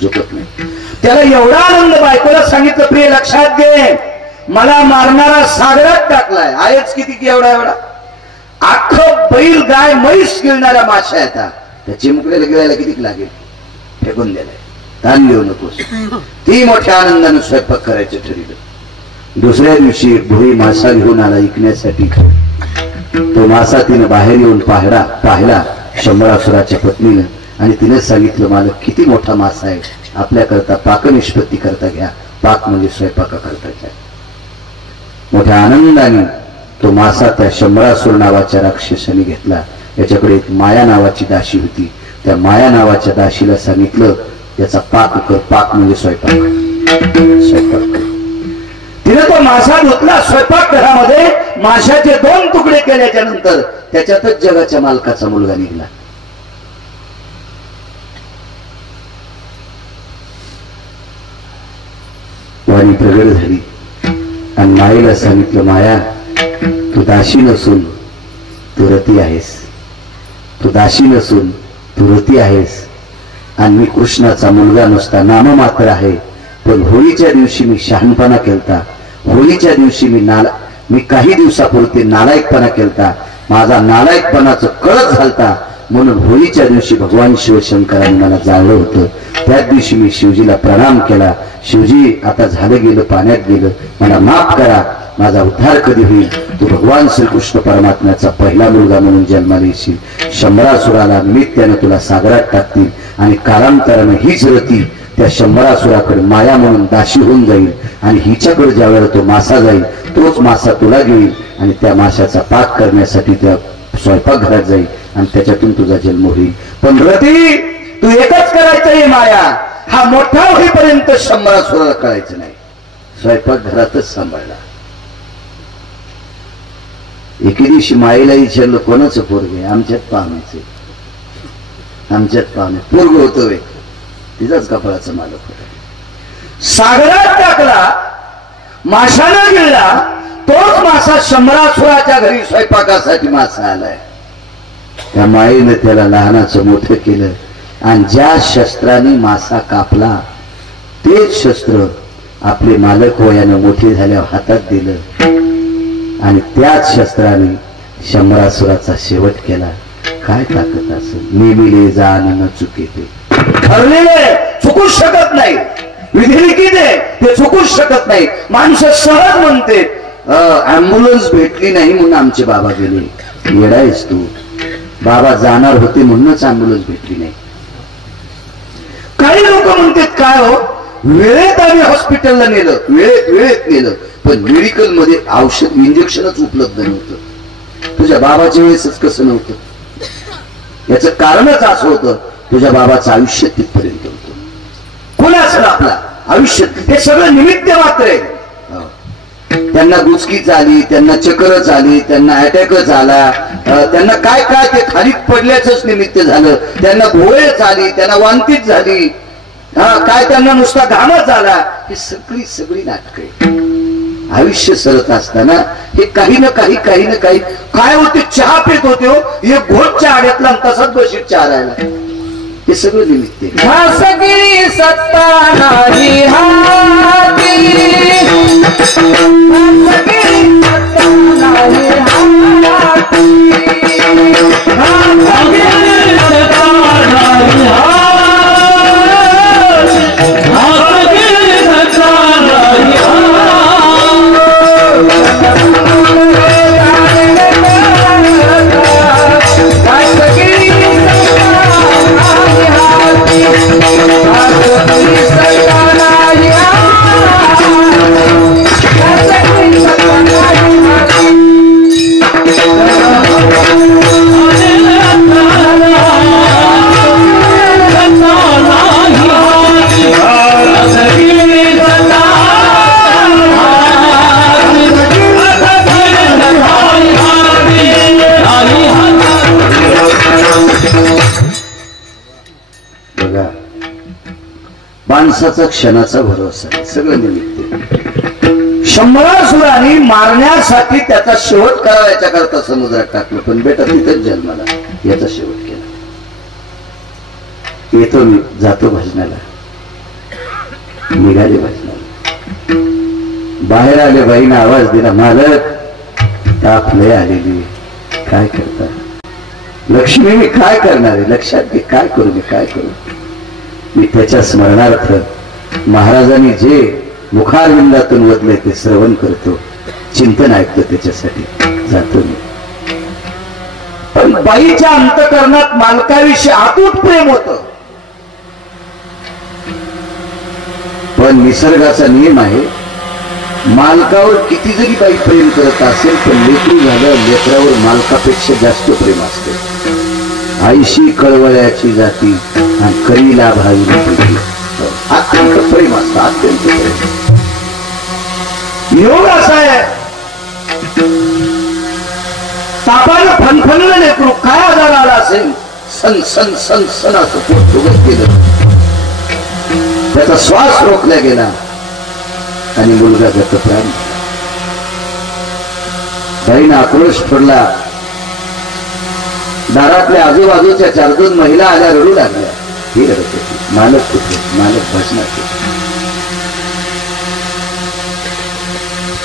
चुकत नाही. त्याला एवढा आनंद, बायकोला सांगितलं, प्रिय लक्षात घे, मला मारणारा सागरात टाकलाय. आहेच किती की एवढा एवढा अख्खं बैल गाय म्हैस गिळणाऱ्या माशा येतात. त्या चिमुकल्याला गिळायला किती लागेल, फेकून दिलाय. ताण घेऊ नकोस. ती मोठ्या आनंदानं स्वयंपाक करायचं ठरवलं. दुसऱ्या दिवशी भोई मासा घेऊन आला विकण्यासाठी. तो मासा तिने बाहेर येऊन पाहिला शंभरासुराच्या पत्नीनं, आणि तिने सांगितलं, मालक किती मोठा मासा आहे, आपल्याकरता पाक निष्पत्ती करता घ्या. पाक म्हणजे स्वयंपाका करता घ्या. मोठ्या आनंदाने तो मासा त्या शंभरासुर नावाच्या राक्षसाने घेतला. याच्याकडे एक माया नावाची दासी होती. त्या माया नावाच्या दाशीला सांगितलं याचा पाक कर. पाक म्हणजे स्वयंपाक. स्वयंपाक कर. तिने तो मासा धुतला. स्वयंपाक घरामध्ये माशाचे 2 तुकडे केल्याच्या नंतर त्याच्यातच जगाच्या मालकाचा मुलगा निघाला. वाणी प्रगट झाली आणि मायेला सांगितलं, माया तू दाशी नसून तू रती आहेस. तू दाशी नसून तू रती आहेस आणि मी कृष्णाचा मुलगा नुसता नाममात्र आहे. पण होळीच्या दिवशी मी शहाणपणा केलता. होळीच्या दिवशी मी काही दिवसापुरती नालायकपणा केलता. माझा नालायकपणाचं कळत झालता. म्हणून होळीच्या दिवशी भगवान शिवशंकरांनी मला जाळलं होतं. त्याच दिवशी मी शिवजीला प्रणाम केला. शिवजी आता झालं गेलं, पाण्यात गेलं, मला माफ करा. माझा उद्धार कधी होईल? तू भगवान श्रीकृष्ण परमात्म्याचा पहिला मुलगा म्हणून जन्माला येशील. शंभरासुराला निमित्तानं तुला सागरात टाकतील आणि कालांतरानं हीच रती त्या शंभरासुराकडे माया म्हणून दाशी होऊन जाईल आणि हिच्याकडे ज्या वेळेला तो मासा जाईल तोच मासा तुला घेईल आणि त्या माशाचा पाक करण्यासाठी त्या स्वयंपाकघरात जाईल आणि त्याच्यातून तुझा जन्म होईल. पण रती तू एकच करायचं माया. हा मोठा होईपर्यंत शंभरासुराला कळायचं नाही. स्वयंपाकघरातच सांभाळला. एके दिवशी माईला विचारलं, कोणाचं पोरग? आमच्यात पाहुण्याचे. आमच्यात पाहुणे पोरग होतं वे. तिचाच कपाळाचा मालक होता. सागरात टाकला, माशानं गिळला. तोच मासा शंभरासुराच्या घरी स्वयंपाकासाठी मासा आलाय. त्या माईनं त्याला लहानाचं मोठं केलं आणि ज्या शस्त्राने मासा कापला तेच शस्त्र आपले मालक वयानं मोठे झाल्यावर हातात दिलं आणि त्याच शस्त्राने शंभरासुराचा शेवट केला. काय ताकद असेल? नेमिले जा आणि न चुके ते ठरलेले चुकूच शकत नाही. विधिलिखित आहे ते चुकूच शकत नाही. माणसं सहज म्हणते ऍम्ब्युलन्स भेटली नाही म्हणून आमचे बाबा गेले. येडायस तू. बाबा जाणार होते म्हणूनच ऍम्ब्युलन्स भेटली नाही. काही लोक म्हणतात काय हो, वेळेत आम्ही हॉस्पिटलला नेलं, वेळेत नेलं, पण मेडिकल मध्ये औषध इंजेक्शनच उपलब्ध नव्हतं. तुझ्या बाबाच्या वेळेसच कसं नव्हतं? याच कारणच असं होतं, तुझ्या बाबाचं आयुष्य तिथपर्यंत होतं. कोण असेल आपला आयुष्य, हे सगळं निमित्त मात्र आहे. त्यांना गुचकीच आली, त्यांना चक्करच आली, त्यांना अटॅकच आला, त्यांना काय काय ते खाली पडल्याच निमित्त झालं. त्यांना भोवळच आली, त्यांना वांतीच झाली, काय त्यांना नुसता घामच आला. ही सगळी नाटक आहे. आयुष्य सरत असताना हे काही ना काही काय होते, चहा पेत होते हो, एक घोट चहा घेतला तसाच बशीत चहा राहिला. हे सगळं निमित्त आहे. सगळी सत्ता नाही हाती, सगळी सत्ता नाही हाती, सगळी सत्ता नाही माणसाचा क्षणाचा भरोसा आहे. सगळं निमित्त. शंभरासुरांनी मारण्यासाठी त्याचा शेवट करावा याच्याकरता समुद्रात टाकलं, पण बेटा तिथेच जन्माला याचा शेवट केला. येतो मी, जातो भजनाला. निघाले भजनाला. बाहेर आले, बाईने आवाज दिला, मालक ताप लय आलेली, काय करता? लक्ष्मी मी काय करणार आहे? लक्षात घे, काय करू मी, काय करू मी? त्याच्या स्मरणार्थ महाराजांनी जे मुखारविंदातून वदले ते श्रवण करतो, चिंतन ऐकतो, त्याच्यासाठी जातो मी. पण बाईच्या अंतकरणात मालकाविषयी अतूट प्रेम होत. पण निसर्गाचा नियम आहे, मालकावर किती जरी बाई प्रेम करत असेल पण लेकरू झालं, लेकरावर मालकापेक्षा जास्त प्रेम असते. आईशी कळवळ्याची जाती आणि करीला भावी अत्यंत प्रेम असतं, अत्यंत प्रेम. योग असा आहे, तापानं फणफणलं लेकरू काय आजार आला असेल, सन सन सन सन असं पोट फुगत गेलं, त्याचा श्वास रोखला गेला आणि मुलगा गतप्राण. बाईनं आक्रोश पडला. दारातल्या आजूबाजूच्या 4-2 महिला आल्या, रडू लागल्या. ही रडत होती. मालक कुठे? मालक भाषणात होते.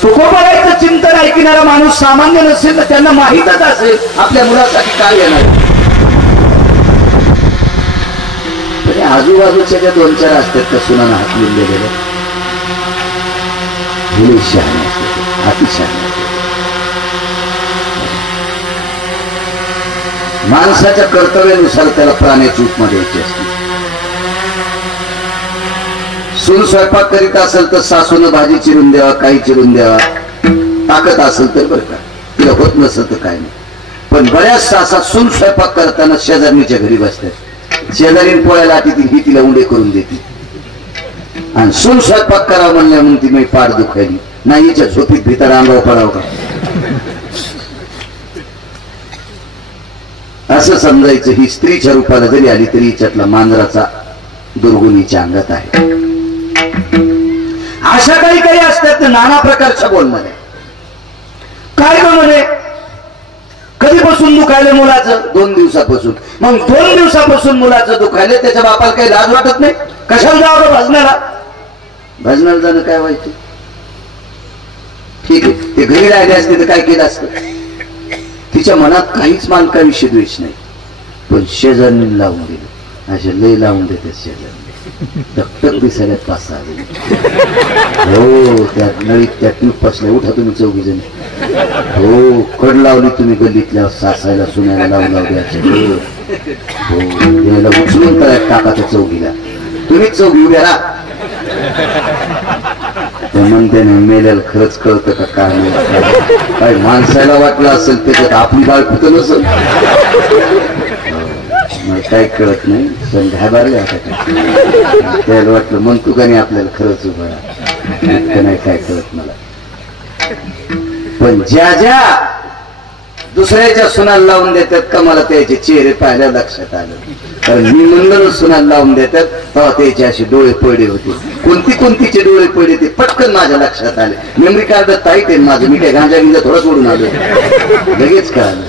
तुकोबारायचं चिंतन ऐकणारा माणूस सामान्य नसेल तर त्यांना माहीतच असेल आपल्या मुलासाठी काय येणार. पण आजूबाजूच्या ज्या 2-4 असतात त्या सुनानं हात लिहिलेलं मुली शहाणे असतात, अतिशहाणे असतात. माणसाच्या कर्तव्यानुसार त्याला प्राण्याची उपमा द्यायची असते. सून स्वयंपाक करीत असेल तर सासून भाजी चिरून द्यावा, काही चिरून द्यावा, ताकद असेल तर बरं का, तिला होत नसेल तर काय नाही. पण बऱ्याच सासा सून स्वयंपाक करताना शेजारणीच्या घरी बसतात. शेजारीन पोळ्याला ही तिला उंडे करून देते आणि सून स्वयंपाक करावं म्हणल्या म्हणून ती मी पाठ दुखायली नाही, हिच्या झोपीत भीतर अंगाव पडावं का असं समजायचं. ही स्त्रीच्या रूपाला जरी आली तरी हिच्यातला मांजराचा दुर्गुणीच्या अंगात आहे. अशा काही असतात नाना प्रकारच्या बोलणारे. काय ग म्हणे, कधीपासून दुखायले मुलाचं? 2 दिवसापासून. मग 2 दिवसापासून मुलाचं दुखायले, त्याच्या बापाला काही लाज वाटत नाही? कशाला जावं भजनाला? भजनाला जाणं काय व्हायचं? ठीक आहे, ते घरी राहिले असते तर काय केलं असतं? तिच्या मनात काहीच मालकाविषयी द्वेष नाही, पण शेजारनी लावून दिलं. असे लय लावून देतात शेजारनी. टकटक दिसायला 5-6 हो, त्या नळीत त्या ट्यूब बसल्या. उठा तुम्ही 4 जण. हो, कड लावली तुम्ही गल्लीतल्या सासायला सुनायला लावून हो, यायला उचलून तळ्यात टाका त्या चौघीला. तुम्हीच 4 उभ्या राहा. ते म्हणते ना, मेल्याला खरंच कळतं का काय नाही. काय माणसाला वाटलं असेल त्याच्यात आपली बाळकुत नसेल, काही कळत नाही. पण घाबरले आता काय, त्याला वाटलं मन तू का नाही आपल्याला खरंच उभं इतकं नाही काय कळत मला. पण ज्या ज्या दुसऱ्याच्या सुनाला लावून देतात का मला त्याचे चेहरे पाहायला लक्षात आलं. कारण मी म्हणलं सुनाला लावून देतात तेव्हा त्याचे असे डोळे पडले होते. कोणतीचे डोळे पडले ते पटकन माझ्या लक्षात आले. मेमरी कार्ड टाईट आहे माझं. मी काय गांजा गिंजा थोडं सोडून आलो, लगेच कळालं.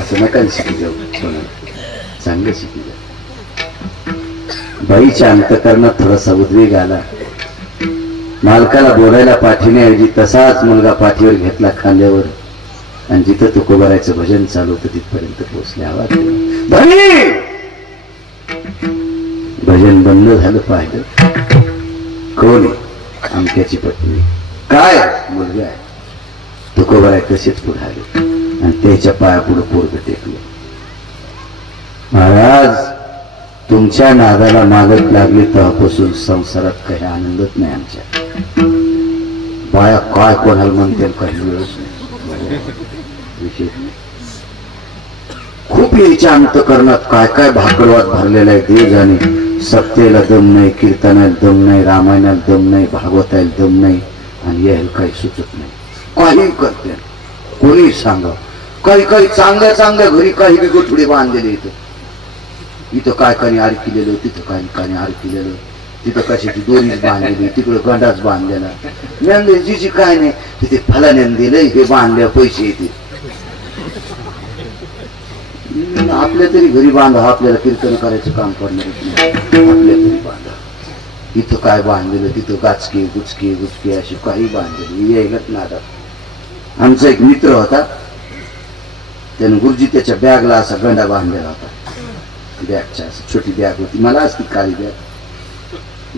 असं नका शिकी जाऊ, चांगलं शिकी जाऊ. बाईच्या अंतकरणात थोडासा उद्वेग आला. मालकाला बोलायला पाठीण्याऐवजी तसाच मुलगा पाठीवर घेतला खांद्यावर आणि जिथं तुकोबारायचं भजन चालू होतं तिथपर्यंत पोहोचले. आवाज भजन बंद झालं. पाहिलं कोण आहे? आमक्याची पत्नी. काय? मुलगा आहे. तुकोबाराय तसेच पुढे आले आणि त्याच्या पायापुढे पोरग टेकले. महाराज, तुमच्या नादाला मागत लागली तेव्हापासून संसारात काही आनंदच नाही आमच्या. बाया काय कोणाला म्हणते काही वेळच नाही. खूप याच्या अंतकरणात काय काय भाकडवाद भरलेला आहे. देव जाणे. सत्तेला दम नाही, कीर्तनाला दम नाही, रामायणाला दम नाही, भागवताला दम नाही आणि यायला काही सुचत नाही. काही करते कोणी सांगा. काही चांगल्या चांगल्या घरी काही बी गोठुडे बांधलेले इथं काय कानी आर केलेलं, तिथं काय कानी आर केलेलं, तिथं कशाची दोरीच बांधलेली, तिकडं गंडाच बांधलेला. मेंढ्याची काय नाही, तिथे फलाण्यानं दिलंय हे बांधल्या पैसे येते. आपल्या तरी घरी बांधा, आपल्याला कीर्तन करायचं काम पडणार आपल्या घरी बांधा. इथं काय बांधलेलं, तिथं गाचके गुचके अशी काही बांधलेली यायलाच नादात. आमचा एक मित्र होता, त्यानं गुरुजी त्याच्या बॅगला असा गंडा बांधलेला होता. बॅगच्या असं छोटी बॅग होती, मला असती काळी बॅग.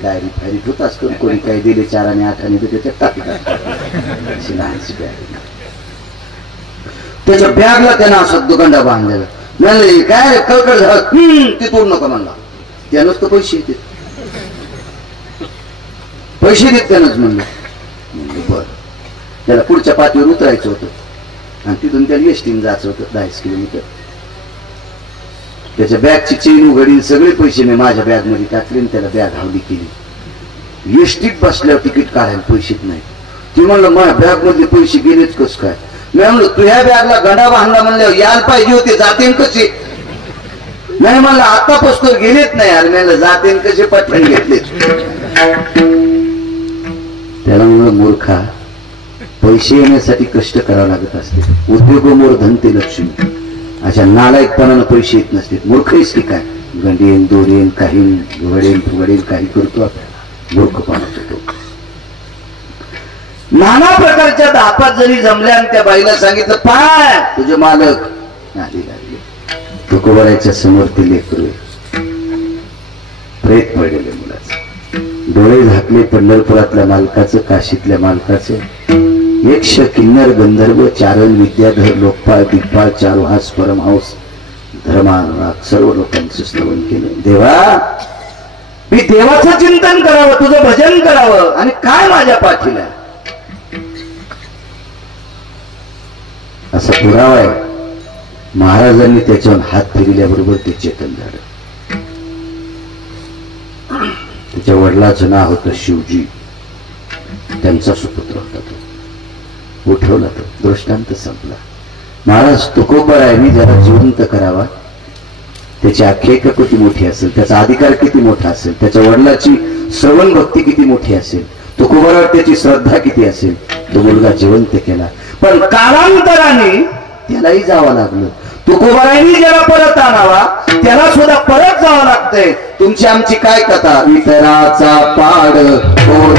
डायरी फायरी होत असतो, कोणी काही दिले 4 आणि 8 आणि त्याच्यात टाकी अशी लहानशी बॅग. त्याच्या बॅगला त्यानं असं गंडा बांधलेला. म्हणलं काय कळकळ झालं, ते तोड नका म्हणला. त्यानंच तर पैसे देत त्यानंच म्हणलं. बर, त्याला पुढच्या पातळीवर उतरायचं होतं आणि तिथून त्याला एसटीने जायचं होतं 10 किलोमीटर. त्याच्या बॅगची चेन उघडली, सगळे पैसे मी माझ्या बॅग मध्ये टाकले आणि त्याला बॅग हवली केली. एसटीत बसल्यावर तिकीट काढायला पैसेच नाही. ती म्हणलं माझ्या बॅग मध्ये पैसे गेलेच कस काय? मी म्हणलं तू ह्या बॅगला गंडा बांधला म्हणल्यावर यायला पाहिजे होते, जाते कसे? नाही म्हणलं आता पस्तोर गेलेच नाही यार. म्हणलं जाते कसे पटकन घेतले. त्याला म्हणलं मूर्खा, पैसे येण्यासाठी कष्ट करावं लागत असते. उद्योगमोर धनते लक्ष्मी. अशा नालायकपणानं पैसे येत नसते. मूर्खच की काय? गंडेन दोरेन काही वडेन फुगडेन काही करतो आपण. मूर्खपणा होतो. नाना प्रकारच्या 10-5 जणी जमल्या आणि त्या बाईला सांगितलं पाय तुझे मालक आधी लागले. तुकोबरायच्या समोर ते लेकरू प्रेत पडलेले मुलाचं. डोळे झाकले पंढरपुरातल्या मालकाचं, काशीतल्या मालकाचं. यक्ष किन्नर गंधर्व चारण विद्याधर लोकपाळ दिग्पाळ चारुहास परमहंस धर्मानुराग सर्व लोकांचं स्तवन केलं. देवा मी देवाचं चिंतन करावं, तुझं भजन करावं आणि काय माझ्या पाठीला असा पुरावा आहे. महाराजांनी त्याच्यावर हात फिरल्याबरोबर ते चेतन झालं. त्याच्या वडिलाचं नाव होतं शिवजी. त्यांचा सुपुत्र होता तो. उठवला तो. दृष्टांत संपला. महाराज तुकोबरायांनी जरा जिवंत करावा. त्याची आख्यायिका किती मोठी असेल, त्याचा अधिकार किती मोठा असेल, त्याच्या वडिलाची श्रवण भक्ती किती मोठी असेल, तुकोबरावर त्याची श्रद्धा किती असेल, तो मुलगा जिवंत केला. पण कालांतराने त्यालाही जावं लागलं. तुकोबरायांनी ज्याला परत आणावा त्याला सुद्धा परत जावं लागतंय. तुमची आमची काय कथा? वितराचा पाड कोण,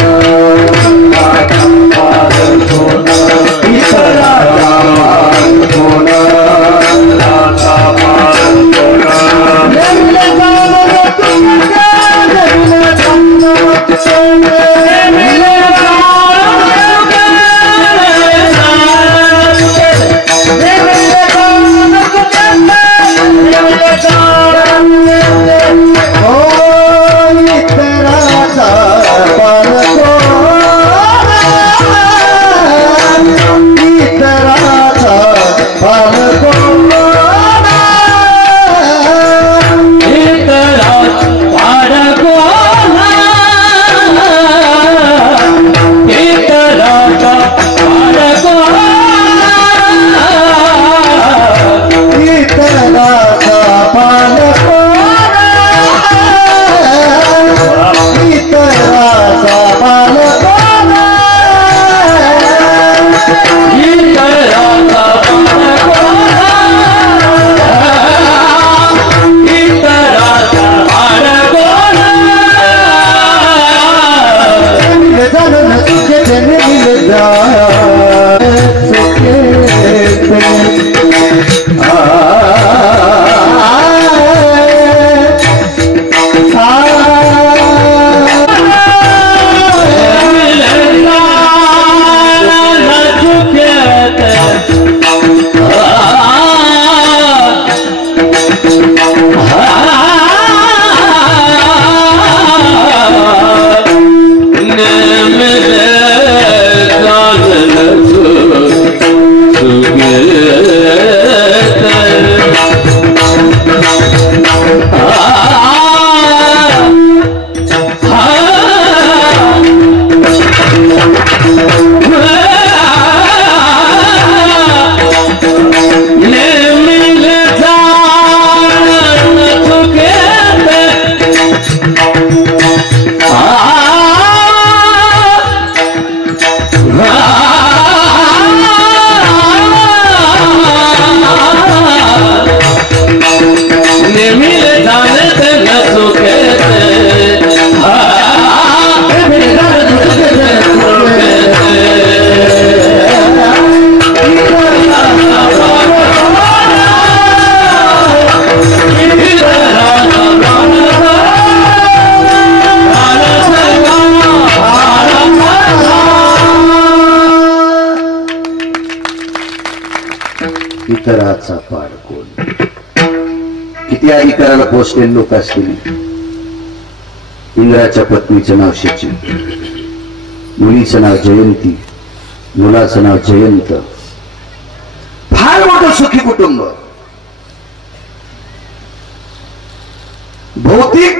इतराचा पाड कोण. किती अधिकाराला पोचलेले लोक असतील. इंद्राच्या पत्नीचं नाव शची, मुलीचं नाव जयंती, मुलाचं नाव जयंत. फार मोठं सुखी कुटुंब. भौतिक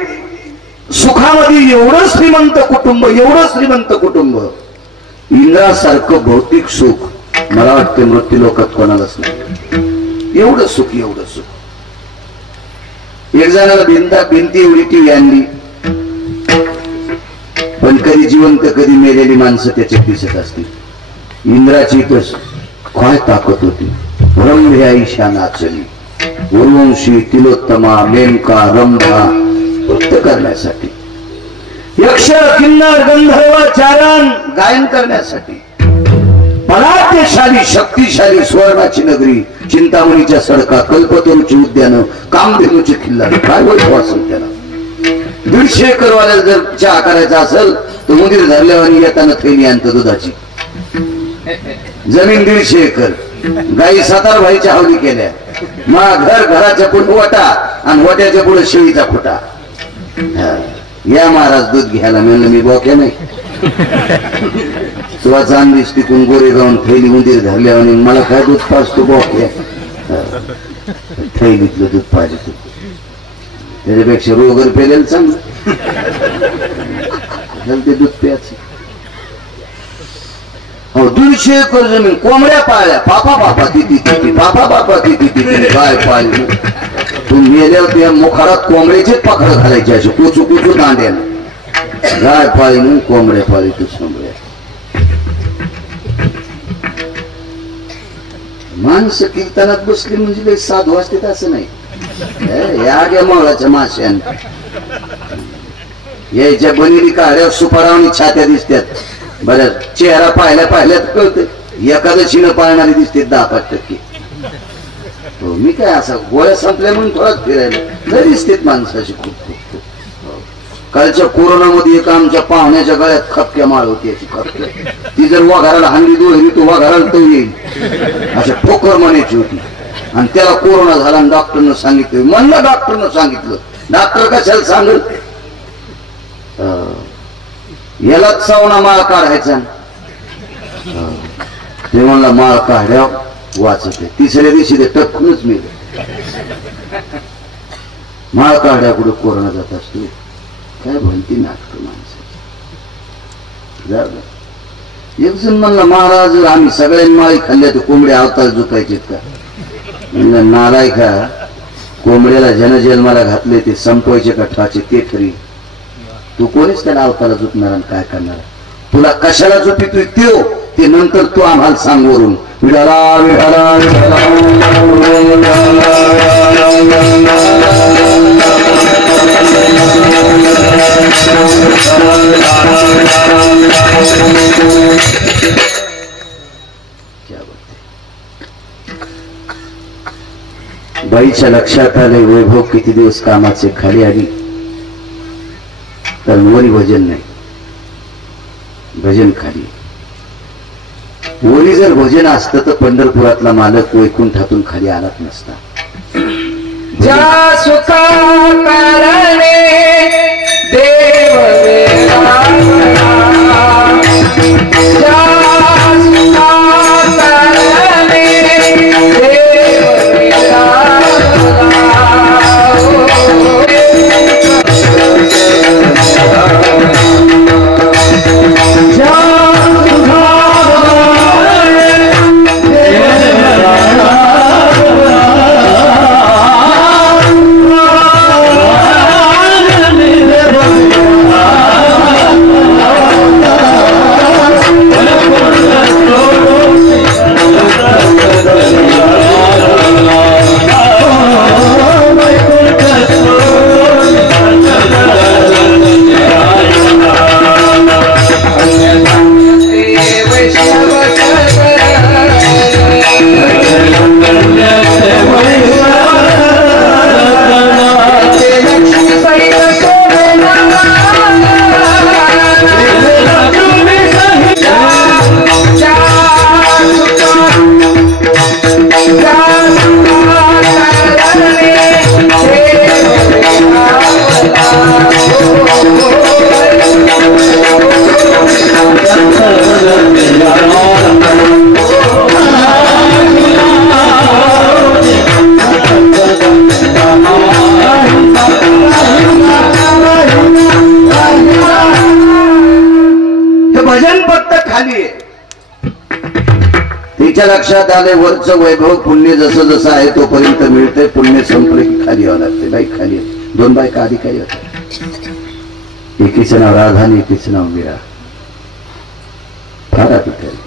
सुखामध्ये एवढं श्रीमंत कुटुंब इंद्रासारखं भौतिक सुख मला वाटतं मृत्यू लोकात कोणालाच नाही. एवढं सुख एक जणाला भिंती एवढी टीव्ही आणली, पण कधी जिवंत कधी मेलेली माणसं त्याच्यात दिसत असतील. इंद्राची तर काय ताकद होती. रम्य ईशा नाचली, उर्वंशी तिलोत्तमा मेनका रंभा नृत्य करण्यासाठी, यक्ष किन्नर गंधर्व चारण गायन करण्यासाठी, पराक्रमशाली शक्तिशाली स्वर्णाची नगरी, चिंतामणीच्या सडका, कल्पतरूची उद्यानं, कामधेनूची किल्ला, काय वैभव असेल त्याला. 150 एकरवाल्याला जर चहा करायचा असेल तर उंदीर धरल्यावर येताना थैली आणतो दुधाची. जमीन 150 एकर, गाई 7 भाईच्या हवली केल्या, मग घराच्या पुढे वटा आणि वट्याच्या पुढे शेळीचा खोटा. या महाराज दूध घ्यायला. म्हणलं मी बोक्या नाही, तुला चांदीच टिकून गोरेगावून थैली उंदीर धरल्या आणि मला काय दूध पाजतो बोक्या. थैलीतलं दूध पाहिजे, त्याच्यापेक्षा रोगर पेलेलं चांगलं ते दूध प्यायचं. हो 150 एकर जमीन, कोंबड्या पाळल्या, पापा तिथे काय पाळली. तू मेल्यावर त्या मुखारात कोंबड्याचेच पाखरं घालायचे, असे कुचू दांड्यानं. गाय पाळी म्हणून कोंबड्या पाळी तू कोंबड्या. माणसं कीर्तनात बसली म्हणजे लय साधू असते असं नाही. या मावळाच्या माश्यान यायच्या बनेली काढ्या सुपारावणी छात्या दिसतात. बऱ्याच चेहरा पाहिल्यात कळत एकादशीनं पाळणारी दिसते 10-5%. हो मी काय असा गोळ्या संपल्या म्हणून थोडाच फिरायला लय दिसतेत माणसाची खूप. कालच्या कोरोनामध्ये एका आमच्या पाहुण्याच्या गळ्यात खपक्या माळ होती, अशी खपक्या. ती जर वाघाराला हांडी दोहरी तू वाघाराला तो येईल अशा ठोकर म्हणायची होती. आणि त्याला कोरोना झाला आणि डॉक्टरनं सांगितलं. म्हणलं डॉक्टरनं सांगितलं, डॉक्टर कशाला सांगत, याला चावना माळ काढायचा. ते म्हणला माळ काढ्या वाचत. तिसऱ्या दिवशी ते टपकूनच मेले. माळ काढ्या कुठे कोरोना जात असतो. काय भलती नाटक माणसं. एक जण म्हणला महाराज आम्ही सगळ्यांनी माळी खाल्ल्या तर कोंबड्या अवतार झुकायचे का. म्हणलं नालाय का, कोंबड्याला जनजन्माला घातले ते संपवायचे का ठाचे ते ठरी. तू कोणीच त्याला अवताला झुकणार आणि काय करणार. तुला कशाला झुपितोय ते नंतर तू आम्हाला सांग वरून. विठाला विठाला बाईच्या लक्षात आले वैभव किती दिवस कामाचे खाली आली तर वरी भजन नाही, भजन खाली. वरी जर भजन असतं तर पंढरपुरातला मालक वैकुंठातून खाली आलाच नसता. ज्या सुखा कारणे देव वेळा, ज्या सुखा कारणे देव वेळा. ज्या खाली आहे. तिच्या लक्षात आले वरचं वैभव पुण्य जसं जसं आहे तोपर्यंत मिळते, पुण्य संपले की खाली यावं लागते. बाई खाली आहे. 2 बायका आधी काही होत्या. एकीचं नाव राधा आणि एकीचं नाव मीरा. फार अधिकारी.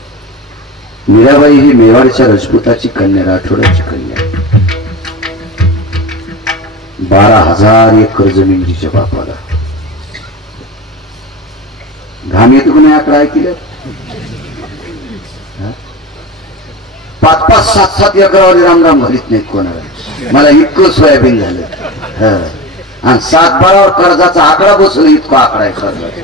मीराबाई ही मेवाडच्या राजपुताची कन्या, राठोडाची कन्या. 12,000 एकर जमीन तिच्या बापाला. घाम येतो की नाही आकडा ऐकलं? 5-5, 7-7 एकरावर रामराम घालीत नाहीत कोणाला. मला इतकं सोयाबीन झालं. आणि 7-12 कर्जाचा आकडा बसला. इतका आकडा आहे कर्जाचा.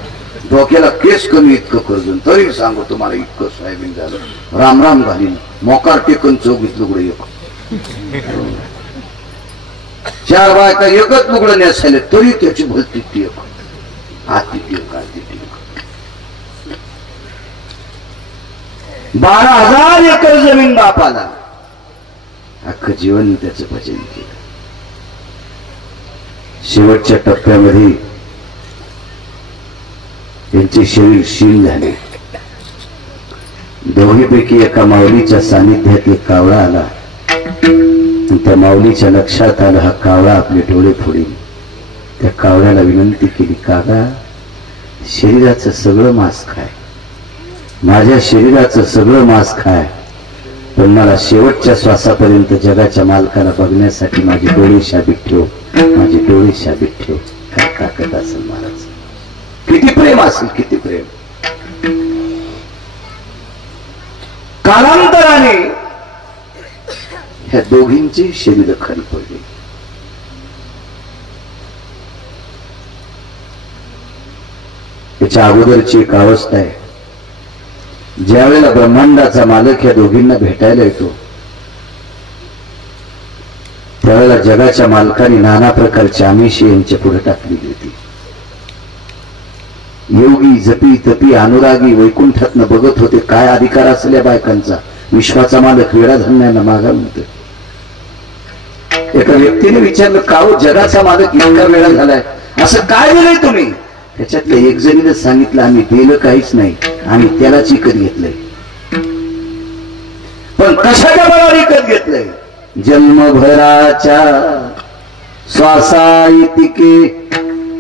डोक्याला केस कमी इतकं कर्ज. तरी सांगू तुम्हाला इतकं सोयाबीन झालं. रामराम घालीन मोकार टेकन चौकीत लुगडं एक. 4 बायका एकच लुगडं नेसायले तरी त्याची भलती टेक. हाती टेक, हाती टेक. 12,000 एकर जमीन बापाला. अख्खं जीवन त्याचं भजन केलं. शेवटच्या टप्प्यामध्ये त्यांचे शरीर क्षीण झाले. दोघीपैकी एका माऊलीच्या सानिध्यात एक कावळा आला. त्या माऊलीच्या लक्षात आलं हा कावळा आपले डोळे फोडील. त्या कावळ्याला विनंती केली, कागा शरीराचं सगळं मांस खाय, माझ्या शरीराचं सगळं मांस खाय, पण मला शेवटच्या श्वासापर्यंत जगाच्या मालकाला बघण्यासाठी माझे डोळे शाबीत ठेव, माझे डोळे शाबीत ठेव. काय ताकद असेल महाराज, किती प्रेम असेल, किती प्रेम. कालांतराने ह्या दोघींची शरीर खाली पडली. त्याच्या अगोदरची एक अवस्था आहे, ज्या वेळेला ब्रह्मांडाचा मालक या दोघींना भेटायला येतो त्यावेळेला जगाच्या मालकाने नाना प्रकारची आमिषे यांच्या पुढे टाकलेली होती. योगी जपी तपी अनुरागी वैकुंठातनं बघत होते काय अधिकार असल्या बायकांचा. विश्वाचा मालक वेळा धरण्याला मागा म्हणतो. एका व्यक्तीने विचारलं, का हो जगाचा मालक इतका वेळा झालाय, असं काय दिलंय तुम्ही? त्याच्यातल्या एक जणीने सांगितलं, आम्ही दिलं काहीच नाही, आम्ही त्यालाच विकत घेतलंय. पण कशाच्या बळावर विकत घेतलंय? जन्मभराच्या श्वासा इतके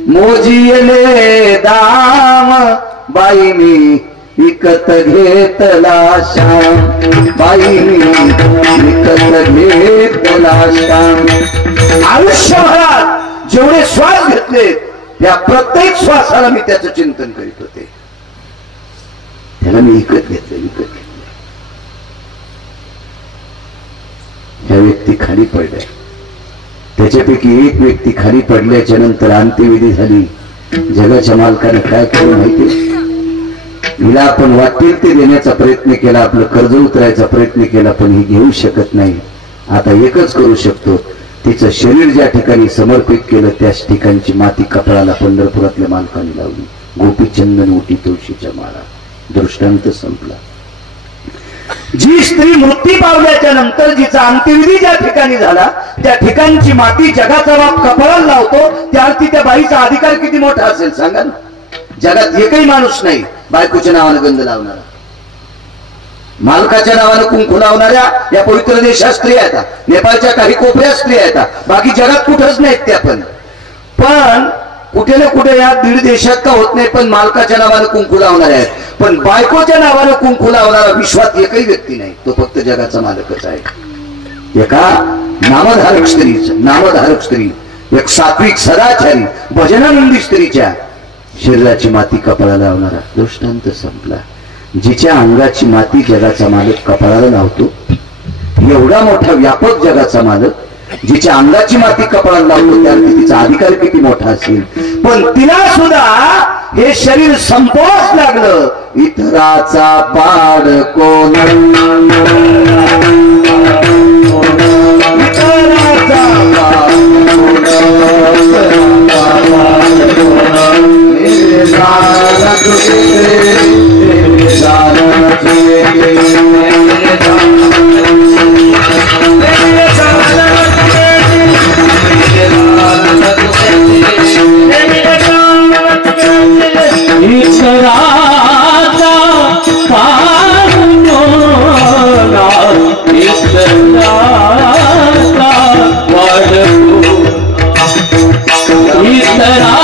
मोजिले दाम, बाईनी विकत घेतला श्याम, बाईनी विकत घेतला श्याम. आयुष्यभरात जेवढे श्वास घेतले त्या प्रत्येक श्वासाला मी त्याचं चिंतन करीत होते. त्याला मी विकत घेतलं, विकत घेतलं. ह्या व्यक्ती खाली पडल्या. त्याच्यापैकी एक व्यक्ती खाली पडल्याच्या नंतर अंत्यविधी झाली. जगाच्या मालकाने काय केलं माहिती? हिला आपण वाटेल ते देण्याचा प्रयत्न केला, आपलं कर्ज उतरायचा प्रयत्न केला, पण ही घेऊ शकत नाही. आता एकच करू शकतो, तिचं शरीर ज्या ठिकाणी समर्पित केलं त्याच ठिकाणची माती कपाळाला पंढरपुरातल्या मालकाने लावली. गोपीचंदन उटी तुळशीच्या माळा. दृष्टांत संपला. जी स्त्री मृत्यू पावल्याच्या नंतर जिचा अंत्यविधी ज्या ठिकाणी झाला त्या ठिकाणची माती जगाचा बाप कपाळाला लावतो, त्यावरती त्या बाईचा अधिकार किती मोठा असेल सांगा ना. जगात एकही माणूस नाही बायकोच्या नावानं गंध लावणारा, मालकाच्या नावानं कुंकू लावणाऱ्या या पवित्र देशात स्त्रिया आहेत. नेपाळच्या काही कोपऱ्यात स्त्रिया आहेत, बाकी जगात कुठंच नाहीत त्या. पण कुठे ना कुठे या 1.5 देशात का होत नाही, पण मालकाच्या नावानं कुंकू लावणारे आहेत. पण बायकोच्या नावानं कुंकू लावणारा विश्वात एकही व्यक्ती नाही, तो फक्त जगाचा मालकच आहे. एका नामधारक स्त्री, एक सात्विक सदाचारी भजनानंदी स्त्रीच्या शरीराची माती कपाळाला लावणारा. दृष्टांत संपला. जिच्या अंगाची माती जगाचा मालक कपाळाला लावतो, एवढा मोठा व्यापक जगाचा मालक जिच्या अंगाची माती कपाळाला लावतो त्यावरती तिचा अधिकार किती मोठा असेल. पण तिला सुद्धा हे शरीर संपवाच लागलं. इतराचा पाड कोण, इतराचा पाड ईश्वराचा विठ्ठला